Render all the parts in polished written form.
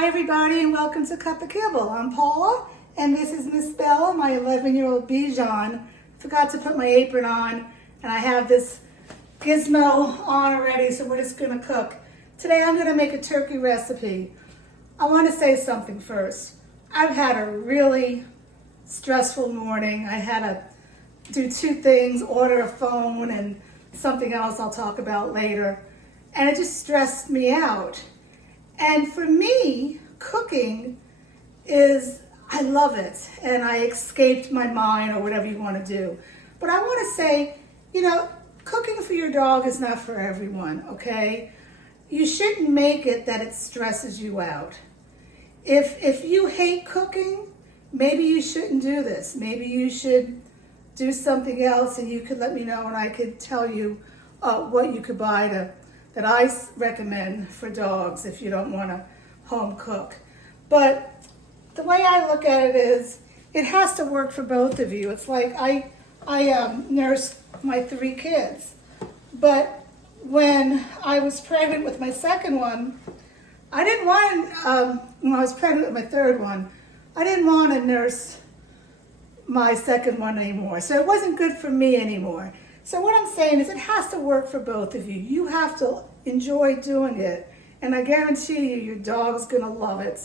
Hi everybody and welcome to Cut the Kibble. I'm Paula and this is Miss Bella, my 11-year-old Bichon. Forgot to put my apron on and I have this gizmo on already, so we're just gonna cook. Today I'm gonna make a turkey recipe. I wanna say something first. I've had a really stressful morning. I had to do two things, order a phone and something else I'll talk about later. And it just stressed me out. And for me, cooking is, I love it. And I escaped my mind or whatever you want to do. But I want to say, you know, cooking for your dog is not for everyone, okay? You shouldn't make it that it stresses you out. If you hate cooking, maybe you shouldn't do this. Maybe you should do something else and you could let me know and I could tell you what you could buy that I recommend for dogs if you don't want to home cook. But the way I look at it is, it has to work for both of you. It's like I nursed my 3 kids, but when I was pregnant with my second one, I didn't want, when I was pregnant with my third one, I didn't want to nurse my second one anymore. So it wasn't good for me anymore. So what I'm saying is it has to work for both of you. You have to enjoy doing it. And I guarantee you, your dog's gonna love it.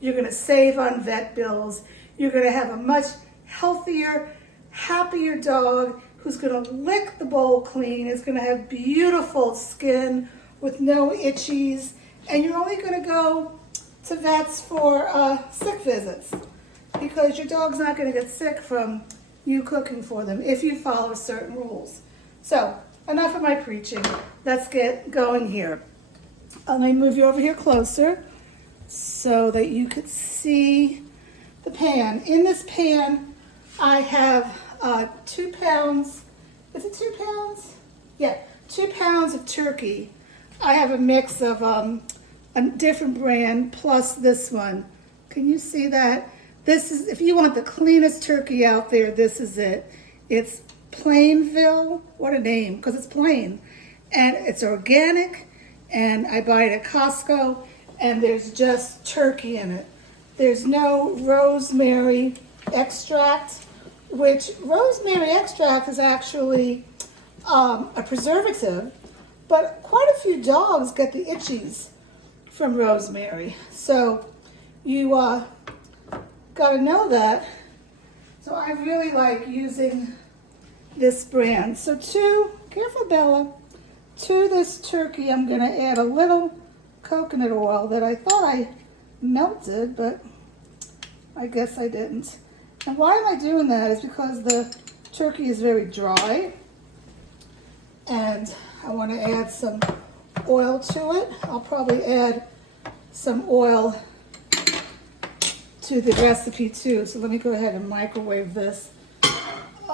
You're gonna save on vet bills. You're gonna have a much healthier, happier dog who's gonna lick the bowl clean, is gonna have beautiful skin with no itchies. And you're only gonna go to vets for sick visits because your dog's not gonna get sick from you cooking for them if you follow certain rules. So enough of my preaching. Let's get going here. Let me move you over here closer so that you could see the pan. In this pan, I have 2 pounds. Is it 2 pounds? Yeah, 2 pounds of turkey. I have a mix of a different brand plus this one. Can you see that? This is, if you want the cleanest turkey out there, this is it. It's Plainville, what a name, because it's plain. And it's organic, and I buy it at Costco, and there's just turkey in it. There's no rosemary extract, which rosemary extract is actually a preservative, but quite a few dogs get the itchies from rosemary. So you got to know that. So I really like using this brand. So careful Bella, to this turkey I'm going to add a little coconut oil that I thought I melted, but I guess I didn't. And why am I doing that is because the turkey is very dry and I want to add some oil to it. I'll probably add some oil to the recipe too. So let me go ahead and microwave this.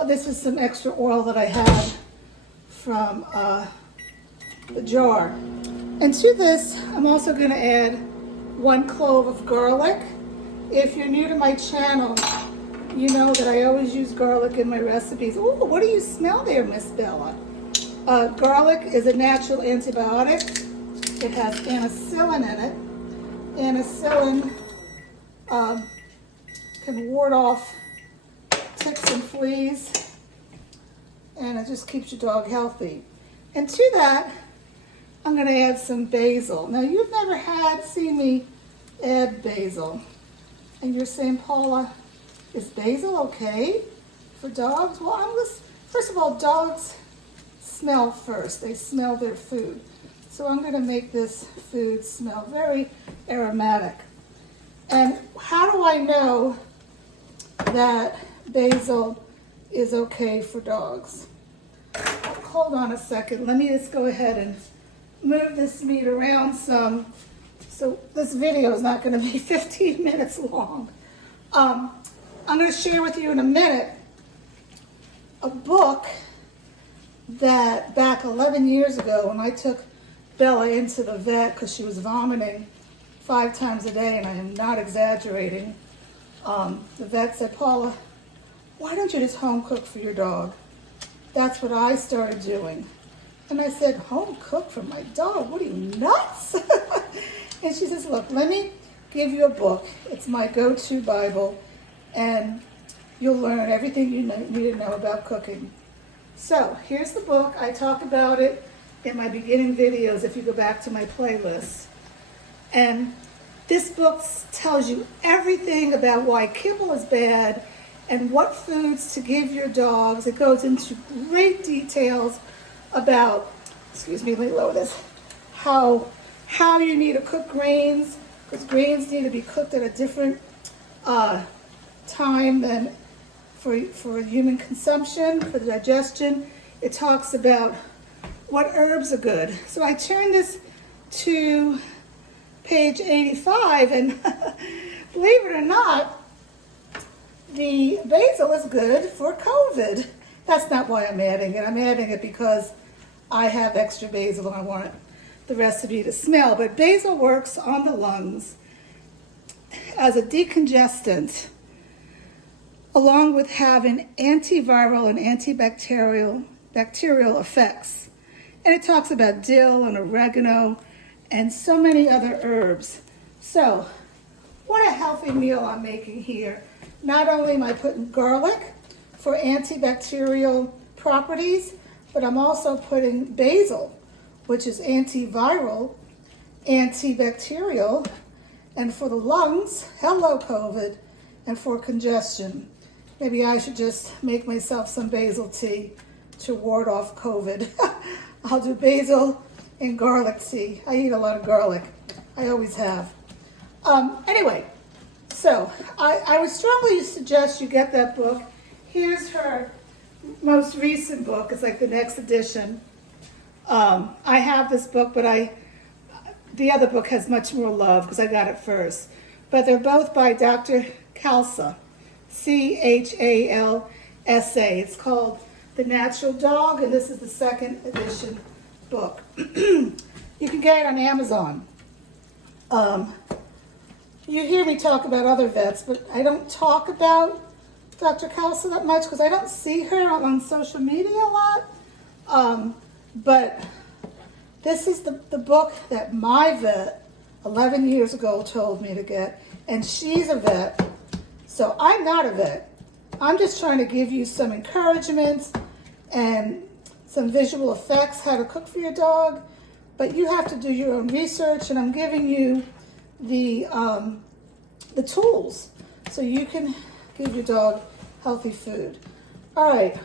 This is some extra oil that I had from the jar. And to this, I'm also going to add 1 clove of garlic. If you're new to my channel, you know that I always use garlic in my recipes. Ooh, what do you smell there, Miss Bella? Garlic is a natural antibiotic. It has penicillin in it. Penicillin can ward off ticks and fleas, and it just keeps your dog healthy. And to that, I'm going to add some basil. Now, you've never seen me add basil, and you're saying, Paula, is basil okay for dogs? Well, first of all, dogs smell first. They smell their food. So I'm going to make this food smell very aromatic. And how do I know that basil is okay for dogs? Hold on a second. Let me just go ahead and move this meat around some. So this video is not going to be 15 minutes long. I'm going to share with you in a minute a book that back 11 years ago when I took Bella into the vet because she was vomiting 5 times a day, and I am not exaggerating. The vet said, Paula, why don't you just home cook for your dog? That's what I started doing. And I said, home cook for my dog? What are you, nuts? And she says, look, let me give you a book. It's my go-to Bible, and you'll learn everything you need to know about cooking. So here's the book. I talk about it in my beginning videos if you go back to my playlist. And this book tells you everything about why kibble is bad and what foods to give your dogs. It goes into great details about, excuse me, let me lower this, how you need to cook grains, because grains need to be cooked at a different time than for human consumption, for the digestion. It talks about what herbs are good. So I turned this to page 85, and believe it or not, the basil is good for COVID. That's not why I'm adding it. I'm adding it because I have extra basil and I want the recipe to smell. But basil works on the lungs as a decongestant, along with having antiviral and bacterial effects. And it talks about dill and oregano and so many other herbs. So, what a healthy meal I'm making here. Not only am I putting garlic for antibacterial properties, but I'm also putting basil, which is antiviral, antibacterial, and for the lungs, hello COVID, and for congestion. Maybe I should just make myself some basil tea to ward off COVID. I'll do basil and garlic tea. I eat a lot of garlic. I always have. Anyway, so I would strongly suggest you get that book. Here's her most recent book. It's like the next edition. I have this book, but the other book has much more love because I got it first. But they're both by Dr. Khalsa, C-H-A-L-S-A. It's called The Natural Dog, and this is the second edition book. You can get it on Amazon. You hear me talk about other vets, but I don't talk about Dr. Khalsa that much because I don't see her on social media a lot. But this is the book that my vet 11 years ago told me to get, and she's a vet, so I'm not a vet. I'm just trying to give you some encouragement and some visual effects, how to cook for your dog, but you have to do your own research, and I'm giving you the tools so you can give your dog healthy food. All right,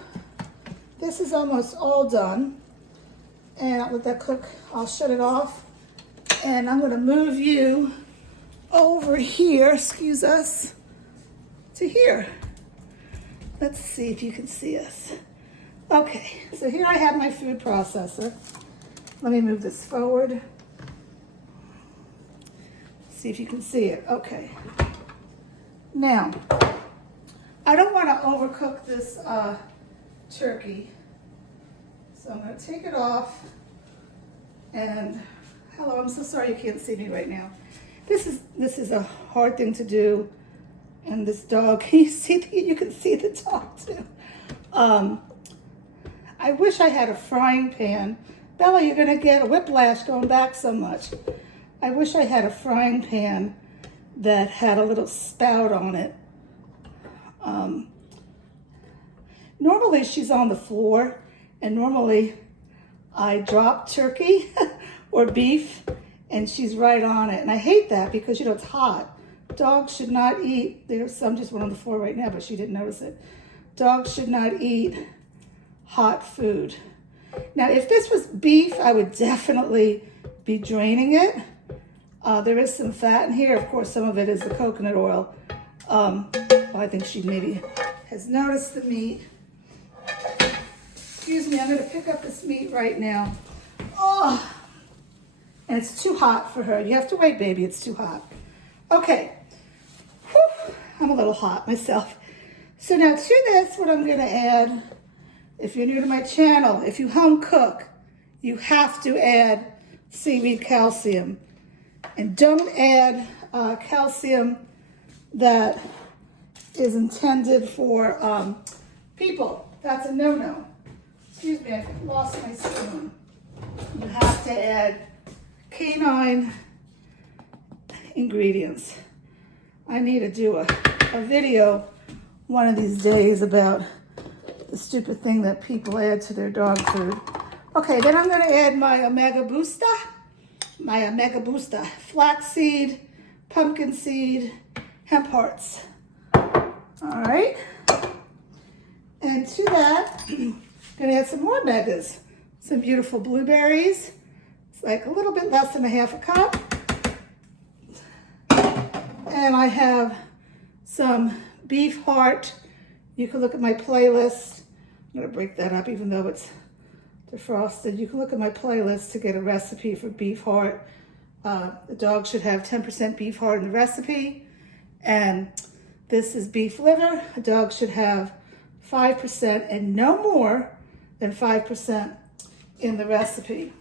this is almost all done, and I'll let that cook. I'll shut it off, and I'm going to move you over here, excuse us, to here. Let's see if you can see us. Okay, so here I have my food processor. Let me move this forward. See if you can see it. Okay. Now, I don't want to overcook this turkey, so I'm going to take it off. And hello, I'm so sorry you can't see me right now. This is a hard thing to do. And this dog, can you see? You can see the dog too. I wish I had a frying pan. Bella, you're gonna get a whiplash going back so much. I wish I had a frying pan that had a little spout on it. Normally she's on the floor, and normally I drop turkey or beef and she's right on it. And I hate that because, you know, it's hot. Dogs should not eat, there's some just went on the floor right now, but she didn't notice it. Dogs should not eat hot food. Now, if this was beef, I would definitely be draining it. There is some fat in here. Of course, some of it is the coconut oil. I think she maybe has noticed the meat. Excuse me, I'm gonna pick up this meat right now. Oh, and it's too hot for her. You have to wait, baby, it's too hot. Okay, whew, I'm a little hot myself. So now to this, what I'm gonna add, if you're new to my channel, if you home cook, you have to add seaweed calcium. And don't add calcium that is intended for people. That's a no-no. Excuse me, I lost my spoon. You have to add canine ingredients. I need to do a video one of these days about the stupid thing that people add to their dog food. Okay, then I'm gonna add my Omega Booster, flaxseed, pumpkin seed, hemp hearts. All right, and to that, I'm gonna add some more megas, some beautiful blueberries. It's like a little bit less than a half a cup. And I have some beef heart. You can look at my playlist. I'm gonna break that up even though it's defrosted. You can look at my playlist to get a recipe for beef heart. The dog should have 10% beef heart in the recipe. And this is beef liver. A dog should have 5% and no more than 5% in the recipe.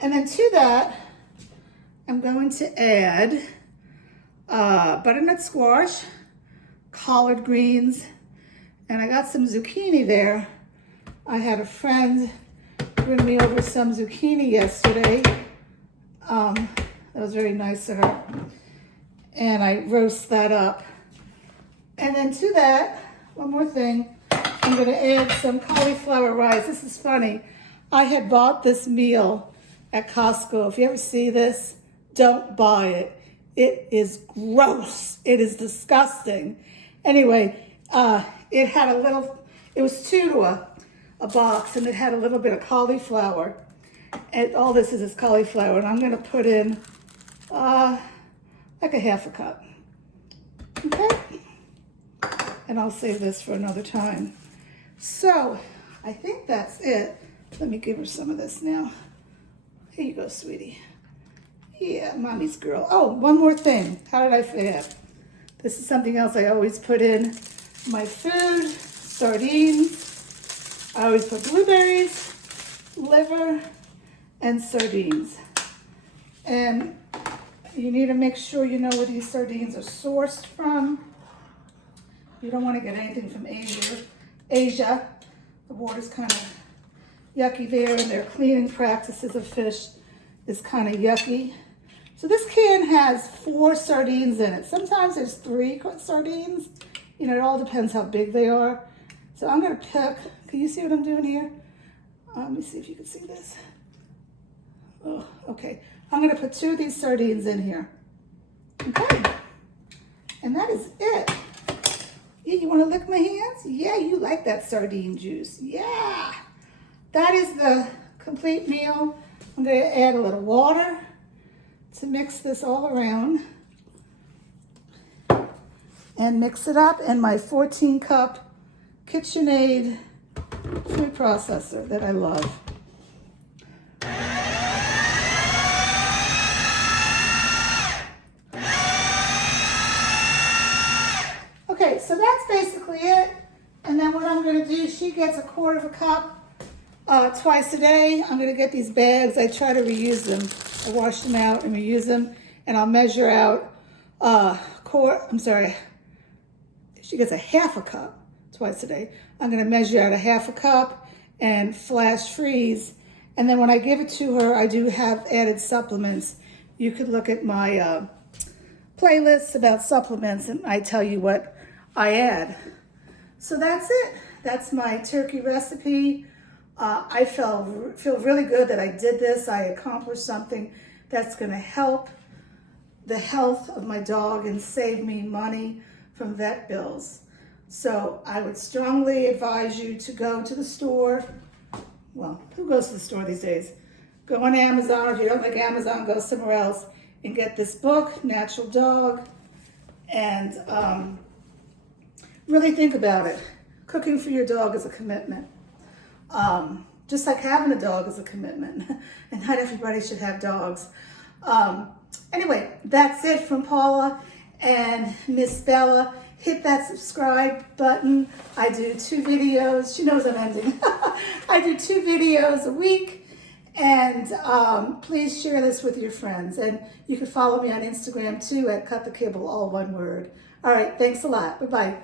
And then to that, I'm going to add butternut squash, collard greens, and I got some zucchini there. I had a friend bring me over some zucchini yesterday. That was very nice of her. And I roast that up. And then to that, one more thing, I'm gonna add some cauliflower rice. This is funny. I had bought this meal at Costco. If you ever see this, don't buy it. It is gross. It is disgusting. Anyway, it had a little, it was 2 to a box, and it had a little bit of cauliflower. And all this is cauliflower, and I'm gonna put in like a half a cup. Okay? And I'll save this for another time. So, I think that's it. Let me give her some of this now. Here you go, sweetie. Yeah, mommy's girl. Oh, one more thing. How did I forget? This is something else I always put in my food. Sardines. I always put blueberries, liver, and sardines. And you need to make sure you know where these sardines are sourced from. You don't want to get anything from Asia. The water's kind of yucky there, and their cleaning practices of fish is kind of yucky. So this can has 4 sardines in it. Sometimes there's 3 sardines. You know, it all depends how big they are. So I'm gonna pick, can you see what I'm doing here? Let me see if you can see this. Oh, okay. I'm gonna put 2 of these sardines in here. Okay, and that is it. Yeah, you wanna lick my hands? Yeah, you like that sardine juice. Yeah. That is the complete meal. I'm going to add a little water to mix this all around and mix it up in my 14-cup KitchenAid food processor that I love. Okay, so that's basically it. And then what I'm going to do, she gets a 1/4 cup twice a day. I'm gonna get these bags. I try to reuse them. I wash them out and reuse them, and I'll measure out she gets a 1/2 cup twice a day. I'm gonna measure out a 1/2 cup and flash freeze. And then when I give it to her, I do have added supplements. You could look at my playlists about supplements, and I tell you what I add. So that's it. That's my turkey recipe. I feel really good that I did this. I accomplished something that's going to help the health of my dog and save me money from vet bills. So I would strongly advise you to go to the store. Well, who goes to the store these days? Go on Amazon. If you don't like Amazon, go somewhere else and get this book, Natural Dog, and really think about it. Cooking for your dog is a commitment. Just like having a dog is a commitment, and not everybody should have dogs. Anyway, that's it from Paula and Miss Bella. Hit that subscribe button. I do 2 videos. She knows I'm ending. I do 2 videos a week, and please share this with your friends. And you can follow me on Instagram too at Cut the Kibble, all one word. All right, thanks a lot. Bye-bye.